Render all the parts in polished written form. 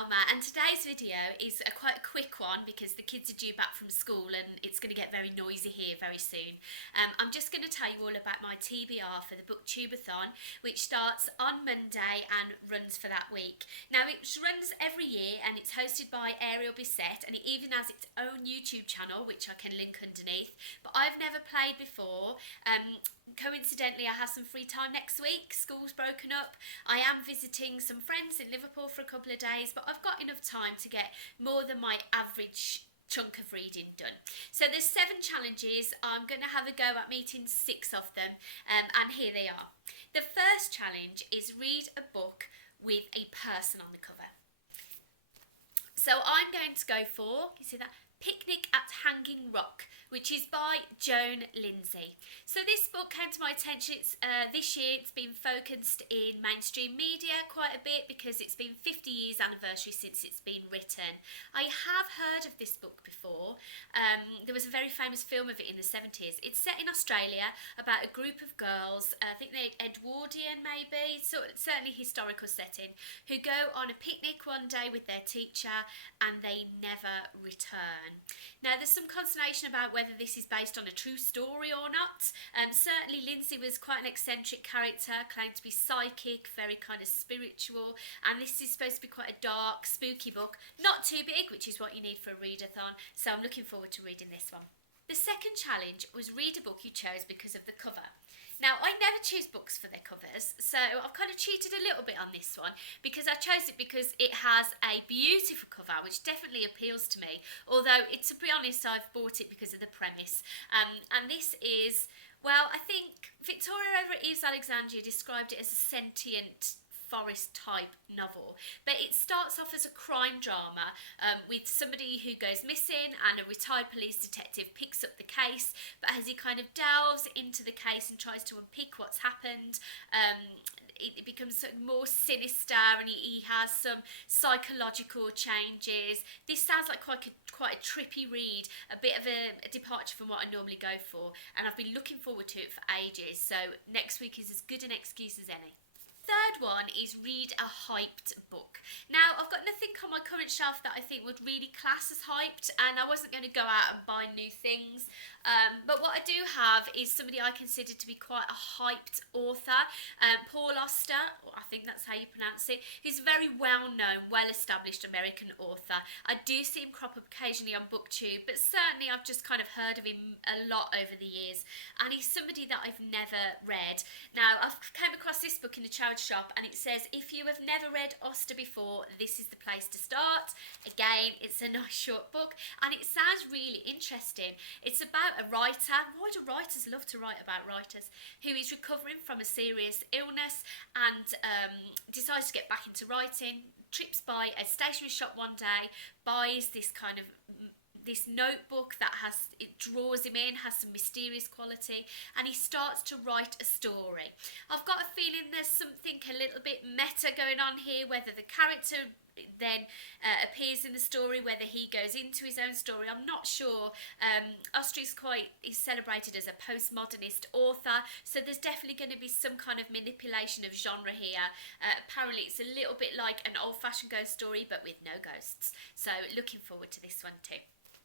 Alma, and today's video is quite a quick one because the kids are due back from school and it's going to get very noisy here very soon. I'm just going to tell you all about my TBR for the BookTubeAthon, which starts on Monday and runs for that week. Now, it runs every year and it's hosted by Ariel Bisset, and it even has its own YouTube channel, which I can link underneath, but I've never played before. Coincidentally, I have some free time next week. School's broken up. I am visiting some friends in Liverpool for a couple of days, but I've got enough time to get more than my average chunk of reading done. So there's 7 challenges. I'm going to have a go at meeting 6 of them, and here they are. The first challenge is read a book with a person on the cover. So I'm going to go for, you see that, Picnic at Hanging Rock, which is by Joan Lindsay. So this book came to my attention this year. It's been focused in mainstream media quite a bit because it's been 50 years anniversary since it's been written. I have heard of this book before. There was a very famous film of it in the 70s. It's set in Australia about a group of girls, I think they're Edwardian maybe, certainly historical setting, who go on a picnic one day with their teacher and they never return. Now, there's some consternation about whether this is based on a true story or not. Certainly Lindsay was quite an eccentric character, claimed to be psychic, very kind of spiritual, and this is supposed to be quite a dark, spooky book. Not too big, which is what you need for a readathon, so I'm looking forward to reading this one. The second challenge was read a book you chose because of the cover. Now, I never choose books for their covers, so I've kind of cheated a little bit on this one because I chose it because it has a beautiful cover, which definitely appeals to me, although, to be honest, I've bought it because of the premise. And this is, well, I think Victoria over at Alexandria described it as a sentient forest type novel, but it starts off as a crime drama with somebody who goes missing and a retired police detective picks up the case, but as he kind of delves into the case and tries to unpick what's happened, it becomes more sinister, and he has some psychological changes. This sounds like quite a trippy read, a bit of a departure from what I normally go for, and I've been looking forward to it for ages, so next week is as good an excuse as any. Third one is read a hyped book. Now, I've got nothing on my current shelf that I think would really class as hyped, and I wasn't going to go out and buy new things, but what I do have is somebody I consider to be quite a hyped author, Paul Auster, I think that's how you pronounce it. He's a very well-known, well-established American author. I do see him crop up occasionally on BookTube, but certainly I've just kind of heard of him a lot over the years, and he's somebody that I've never read. Now, I've came across this book in the charity shop, and it says, if you have never read Auster before, this is the place to start. Again, it's a nice short book, and it sounds really interesting. It's about a writer. Why do writers love to write about writers? Who is recovering from a serious illness and decides to get back into writing, trips by a stationery shop one day, buys this kind of this notebook that it draws him in, has some mysterious quality, and he starts to write a story. I've got a feeling there's something a little bit meta going on here, whether the character then appears in the story, whether he goes into his own story, I'm not sure. Auster is celebrated as a postmodernist author, so there's definitely going to be some kind of manipulation of genre here. Apparently it's a little bit like an old-fashioned ghost story, but with no ghosts, so looking forward to this one too.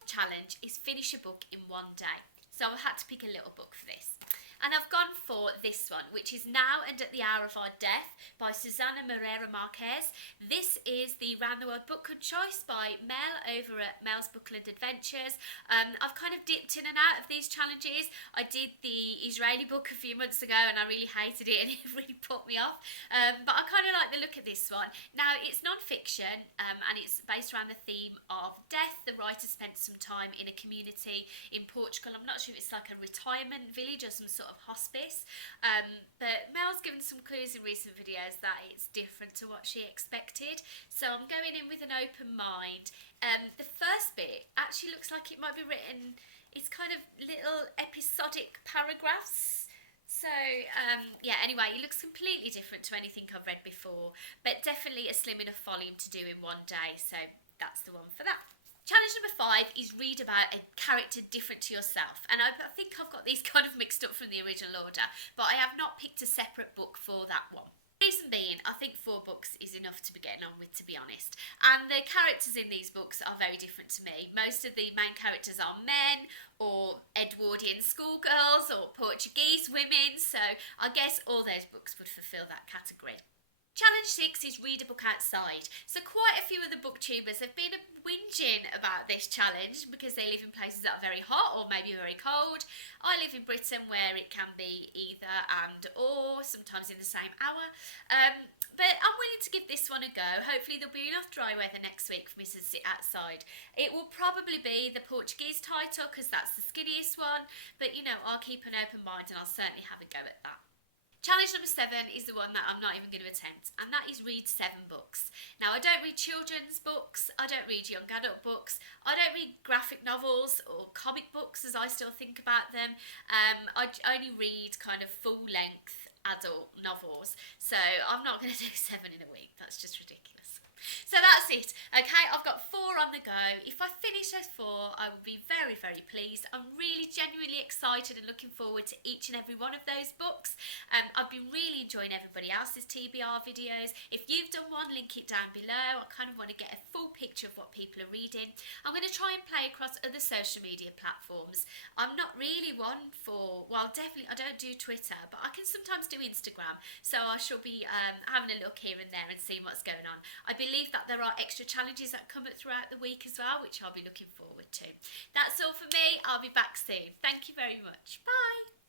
Challenge is finish a book in one day, so I had to pick a little book for this, and I've gone for this one, which is Now and at the Hour of Our Death by Susana Moreira Marquez. This is the Round the World Book Club choice by Mel over at Mel's Bookland Adventures. I've kind of dipped in and out of these challenges. I did the Israeli book a few months ago and I really hated it, and it really put me off, but I kind of like the look of this one. Now, it's non-fiction, and it's based around the theme of death. The writer spent some time in a community in Portugal. I'm not sure if it's like a retirement village or some sort of hospice, but Mel's given some clues in recent videos that it's different to what she expected, so I'm going in with an open mind. The first bit actually looks like it might be written, it's kind of little episodic paragraphs, so yeah, anyway, it looks completely different to anything I've read before, but definitely a slim enough volume to do in one day, so that's the one for that. Challenge number 5 is read about a character different to yourself, and I think I've got these kind of mixed up from the original order, but I have not picked a separate book for that one. Reason being, I think 4 books is enough to be getting on with, to be honest. And the characters in these books are very different to me. Most of the main characters are men, or Edwardian schoolgirls, or Portuguese women, so I guess all those books would fulfil that category. Challenge 6 is read a book outside. So quite a few of the booktubers have been whinging about this challenge because they live in places that are very hot or maybe very cold. I live in Britain where it can be either and or, sometimes in the same hour. But I'm willing to give this one a go. Hopefully there'll be enough dry weather next week for me to sit outside. It will probably be the Portuguese title because that's the skinniest one. But you know, I'll keep an open mind and I'll certainly have a go at that. Challenge number 7 is the one that I'm not even going to attempt, and that is read 7 books. Now, I don't read children's books, I don't read young adult books, I don't read graphic novels or comic books as I still think about them. I only read kind of full-length adult novels, so I'm not going to do 7 in a week. That's just ridiculous. So that's it. Okay, I've got 4 on the go. If I finish those 4, I will be very, very pleased. I'm really genuinely excited and looking forward to each and every one of those books. I've been really enjoying everybody else's TBR videos. If you've done one, link it down below. I kind of want to get a full picture of what people are reading. I'm going to try and play across other social media platforms. I'm not really one for, well, definitely I don't do Twitter, but I can sometimes do Instagram. So I shall be having a look here and there and seeing what's going on. I believe that there are extra challenges that come up throughout the week as well, which I'll be looking forward to. That's all for me. I'll be back soon. Thank you very much. Bye.